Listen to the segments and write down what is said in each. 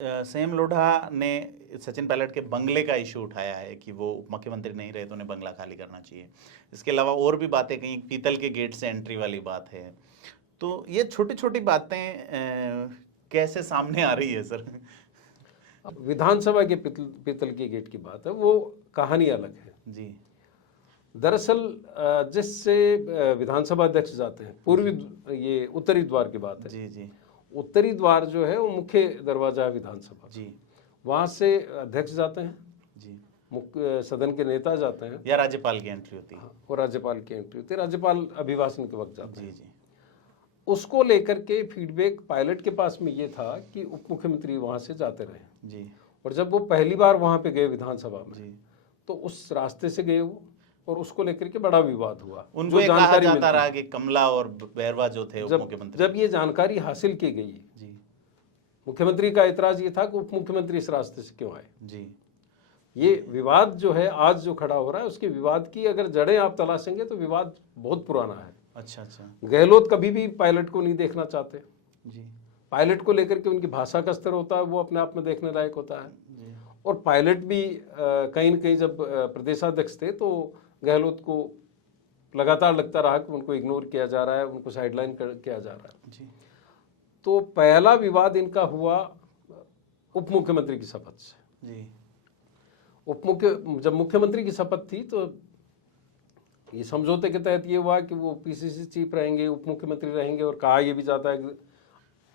Sam Lodha ने सचिन पायलट के बंगले का इशू उठाया है कि वो मुख्यमंत्री नहीं रहे तो उन्हें बंगला खाली करना चाहिए। इसके अलावा और भी बातें कहीं पीतल के गेट से एंट्री वाली बात है। तो ये छोटी छोटी बातें कैसे सामने आ रही है सर? विधानसभा के पीतल के गेट की बात है, वो कहानी अलग है जी। दरअसल जिससे विधानसभा अध्यक्ष जाते हैं, पूर्वी ये उत्तरी द्वार की बात है। जी जी। उत्तरी द्वार जो है वो मुख्य दरवाजा है विधानसभा जी। वहां से अध्यक्ष जाते हैं जी। मुख्य सदन के नेता जाते हैं, या राज्यपाल की एंट्री होती है। और राज्यपाल की एंट्री होती है, राज्यपाल अभिभाषण के वक्त जाते हैं। जी जी। उसको लेकर के फीडबैक पायलट के पास में ये था कि उप मुख्यमंत्री वहां से जाते रहे। जी। और जब वो पहली बार वहां पे गए विधानसभा में, जी। तो उस रास्ते से गए वो, और उसको लेकर के बड़ा विवाद हुआ। उनको ये कहा जाता रहा कि कमला और बैरवा जो थे उप मुख्यमंत्री, जब ये जानकारी हासिल की गई, जी, मुख्यमंत्री का ऐतराज ये था कि उप मुख्यमंत्री इस रास्ते से क्यों आए। जी। ये विवाद जो है आज जो खड़ा हो रहा है, उसके विवाद की अगर जड़ें आप तलाशेंगे तो विवाद बहुत पुराना है। अच्छा अच्छा। गहलोत कभी भी पायलट को नहीं देखना चाहते। जी। पायलट को लेकर के उनकी भाषा का स्तर होता है, वो अपने आप में देखने लायक होता है। जी। और पायलट भी कहीं न कहीं जब प्रदेशाध्यक्ष थे तो गहलोत को लगातार लगता रहा कि उनको इग्नोर किया जा रहा है, उनको साइडलाइन किया जा रहा है। जी। तो पहला विवाद इनका हुआ उप मुख्यमंत्री की शपथ से। जी। जब मुख्यमंत्री की शपथ थी तो ये समझौते के तहत ये हुआ कि वो पीसीसी चीफ रहेंगे, उप मुख्यमंत्री रहेंगे, और कहा यह भी जाता है कि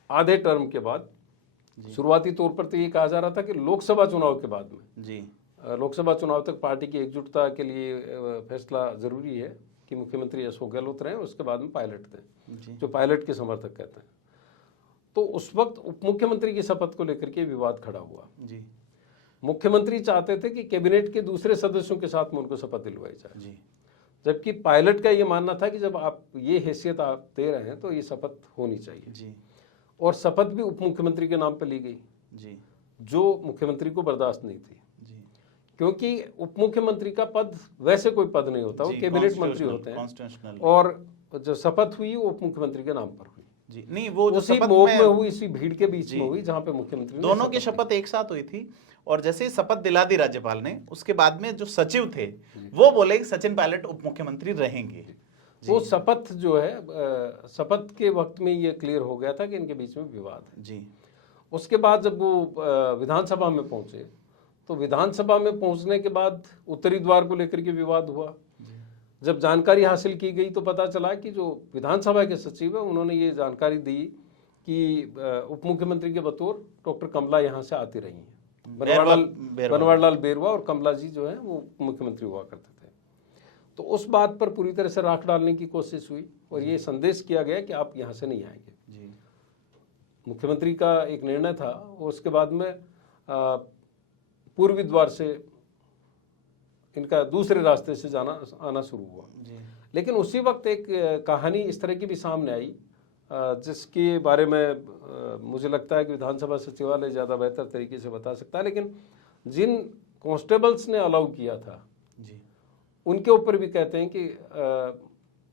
आधे टर्म के बाद, शुरुआती तौर पर तो ये कहा जा रहा था कि लोकसभा चुनाव के बाद में, जी, लोकसभा चुनाव तक पार्टी की एकजुटता के लिए फैसला जरूरी है कि मुख्यमंत्री अशोक गहलोत रहें, उसके बाद में पायलट दें, जो पायलट के समर्थक कहते हैं। तो उस वक्त उप मुख्यमंत्री की शपथ को लेकर के विवाद खड़ा हुआ। जी। मुख्यमंत्री चाहते थे कि कैबिनेट के दूसरे सदस्यों के साथ में उनको शपथ दिलवाई जाए, जी, जबकि पायलट का ये मानना था कि जब आप ये हैसियत आप दे रहे हैं तो ये शपथ होनी चाहिए। जी। और शपथ भी उप मुख्यमंत्री के नाम पर ली गई, जी, जो मुख्यमंत्री को बर्दाश्त नहीं थी। जी। क्योंकि उप मुख्यमंत्री का पद वैसे कोई पद नहीं होता, वो कैबिनेट मंत्री होते हैं, और जो शपथ हुई वो उप मुख्यमंत्री के नाम पर हुई। जी, नहीं, वो उसी मोह में हुई, इसी भीड़ के बीच में हुई जहां पे मुख्यमंत्री दोनों की शपथ एक साथ हुई थी। और जैसे ही शपथ दिला दी राज्यपाल ने, उसके बाद में जो सचिव थे वो बोले कि सचिन पायलट उप मुख्यमंत्री रहेंगे। वो शपथ जो है, शपथ के वक्त में ये क्लियर हो गया था कि इनके बीच में विवाद है। जी। उसके बाद जब वो विधानसभा में पहुंचे, तो विधानसभा में पहुंचने के बाद उत्तरी द्वार को लेकर के विवाद हुआ। जब जानकारी हासिल की गई तो पता चला कि जो विधानसभा के सचिव है, उन्होंने ये जानकारी दी कि उप मुख्यमंत्री के बतौर डॉक्टर कमला यहाँ से आती रही हैं। बनवारीलाल बेरवा और कमला जी जो है वो मुख्यमंत्री हुआ करते थे। तो उस बात पर पूरी तरह से राख डालने की कोशिश हुई और ये संदेश किया गया कि आप यहाँ से नहीं आएंगे। जी। मुख्यमंत्री का एक निर्णय था, और उसके बाद में पूर्वी द्वार से इनका दूसरे रास्ते से आना शुरू हुआ। जी। लेकिन उसी वक्त एक कहानी इस तरह की भी सामने आई, जिसके बारे में मुझे लगता है कि विधानसभा सचिवालय ज़्यादा बेहतर तरीके से बता सकता है। लेकिन जिन कांस्टेबल्स ने अलाउ किया था, जी, उनके ऊपर भी कहते हैं कि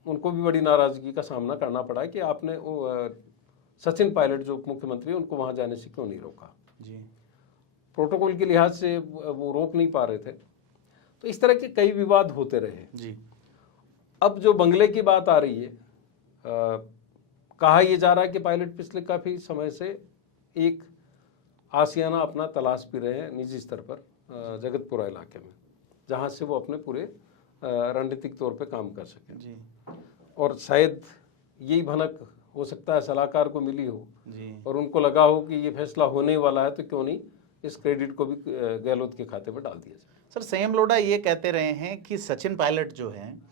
उनको भी बड़ी नाराजगी का सामना करना पड़ा कि आपने सचिन पायलट जो उप मुख्यमंत्री, उनको वहाँ जाने से क्यों नहीं रोका। जी। प्रोटोकॉल के लिहाज से वो रोक नहीं पा रहे थे। तो इस तरह के कई विवाद होते रहे। जी। अब जो बंगले की बात आ रही है, कहा यह जा रहा है कि पायलट पिछले काफ़ी समय से एक आशियाना अपना तलाश भी रहे हैं निजी स्तर पर जगतपुरा इलाके में, जहां से वो अपने पूरे रणनीतिक तौर पे काम कर सकें। जी। और शायद यही भनक हो सकता है सलाहकार को मिली हो। जी। और उनको लगा हो कि ये फैसला होने वाला है, तो क्यों नहीं इस क्रेडिट को भी गहलोत के खाते में डाल दिया जाए। सर, सैम लोढ़ा ये कहते रहे हैं कि सचिन पायलट जो हैं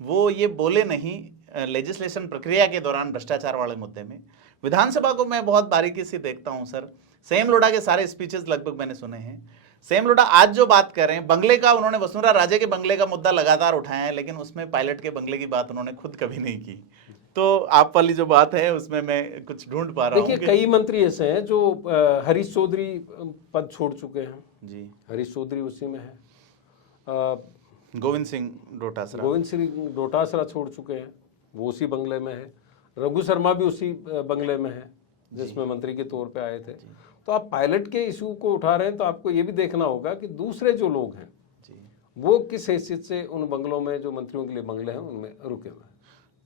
वो ये बोले नहीं लेजिस्लेशन प्रक्रिया के दौरान भ्रष्टाचार वाले मुद्दे में। विधानसभा को मैं बहुत बारीकी से देखता हूं सर, सैम लोढ़ा के सारे स्पीचेस लगभग मैंने सुने हैं। सैम लोढ़ा आज जो बात कर रहे हैं बंगले का, उन्होंने वसुंधरा राजे के बंगले का मुद्दा लगातार उठाया है, लेकिन उसमें पायलट के बंगले की बात उन्होंने खुद कभी नहीं की। तो आप वाली जो बात है उसमें मैं कुछ ढूंढ पा रहा हूँ। देखिए, कई मंत्री ऐसे हैं जो हरीश चौधरी पद छोड़ चुके हैं। जी। हरीश चौधरी उसी में है। गोविंद सिंह डोटासरा छोड़ चुके हैं, वो उसी बंगले में है। रघु शर्मा भी उसी बंगले में है जिसमें मंत्री के तौर पे आए थे। तो आप पायलट के इशू को उठा रहे हैं, तो आपको ये भी देखना होगा कि दूसरे जो लोग हैं जी वो किस हैसियत से उन बंगलों में, जो मंत्रियों के लिए बंगले हैं, उनमें रुके हुए हैं।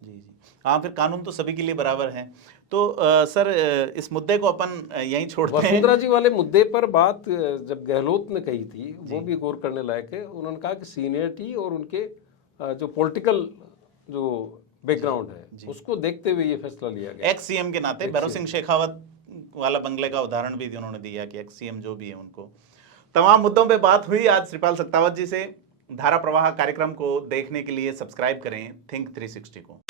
जी जी हाँ, फिर कानून तो सभी के लिए बराबर है। तो सर इस मुद्दे को अपन यहीं छोड़ते हैं। वसुंधरा जी वाले मुद्दे पर बात जब गहलोत ने कही थी, वो भी गौर करने लायक है। उन्होंने कहा कि सीनियरिटी और उनके जो पॉलिटिकल जो बैकग्राउंड है उसको देखते हुए ये फैसला लिया गया। एक्स सीएम के नाते भैरव सिंह शेखावत वाला बंगले का उदाहरण भी उन्होंने दिया कि एक्स सीएम जो भी है उनको। तमाम मुद्दों पे बात हुई आज श्रीपाल सत्तावत जी से। धारा प्रवाह कार्यक्रम को देखने के लिए सब्सक्राइब करें थिंक 360 को।